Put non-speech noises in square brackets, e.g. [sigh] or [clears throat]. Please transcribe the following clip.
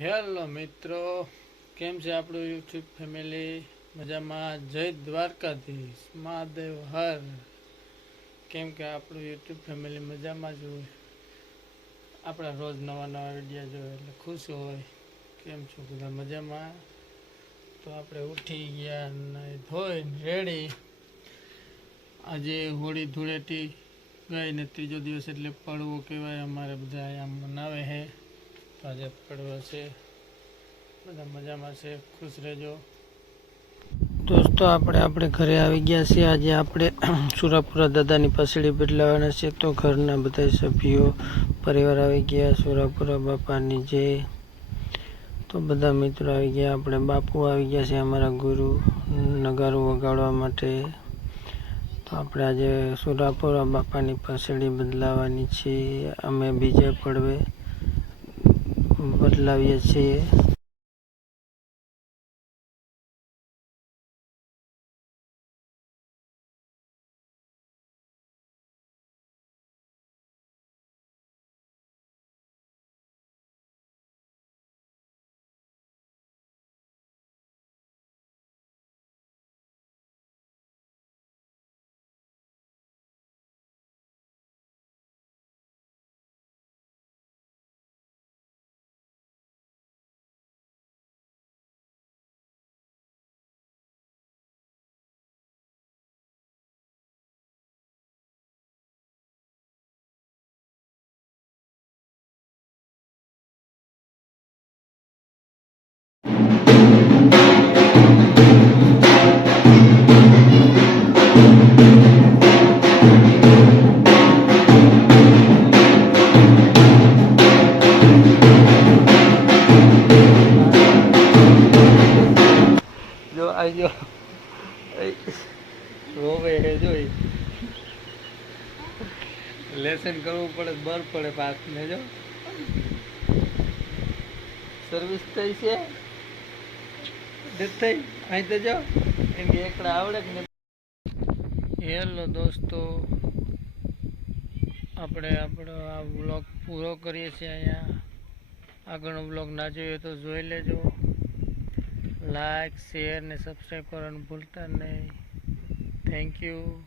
Hello મિત્રો, કેમ છે આપણું યુટ્યુબ ફેમિલી મજામાં? જય દ્વારકાધીશ, મહાદેવ, હર. કેમ કે આપણું યુટ્યુબ ફેમિલી મજામાં જ હોય. આપણા રોજ નવા નવા વીડિયો જોઈએ એટલે ખુશ હોય. કેમ છો બધા મજામાં? તો આપણે ઉઠી ગયા અને ધોઈ રેડી. આજે હોળી ધૂળેટી ગઈ ને ત્રીજો દિવસ એટલે પડવો કહેવાય. અમારે બધા આમ મનાવે તો આજે પડવો છે. બધા મજામાં છે, ખુશ રહેજો. દોસ્તો, આપણે આપણે ઘરે આવી ગયા છીએ. આજે આપણે [clears throat] સુરાપુરા દાદાની પાસેડી બદલાવાના છે. તો ઘરના બધા સભ્યો, પરિવાર આવી ગયા, સુરાપુરા બાપાની જે. તો બધા મિત્રો આવી ગયા, આપણે બાપુ આવી ગયા છે અમારા ગુરુ, નગારું વગાડવા માટે. તો આપણે આજે સુરાપુરા બાપાની પાસેડી બદલાવાની છે. અમે બીજે પડવે. બદલાવીએ છીએ. હે જોઈ. લેસન કરવું પડે, બર પડે પાકને જો. સર્વિસ થઈ છે? થઈ? અહીં તો જો. એમ કે એકડા આવડે કે હેલો દોસ્તો. આપણે આપણો આ વ્લોગ પૂરો કરીએ છીએ અહીંયા. આગળનો વ્લોગ ના જોઈએ તો જોઈ લેજો. લાઈક શેર ને સબસ્ક્રાઈબ કરવાનું ભૂલતા નહીં. Thank you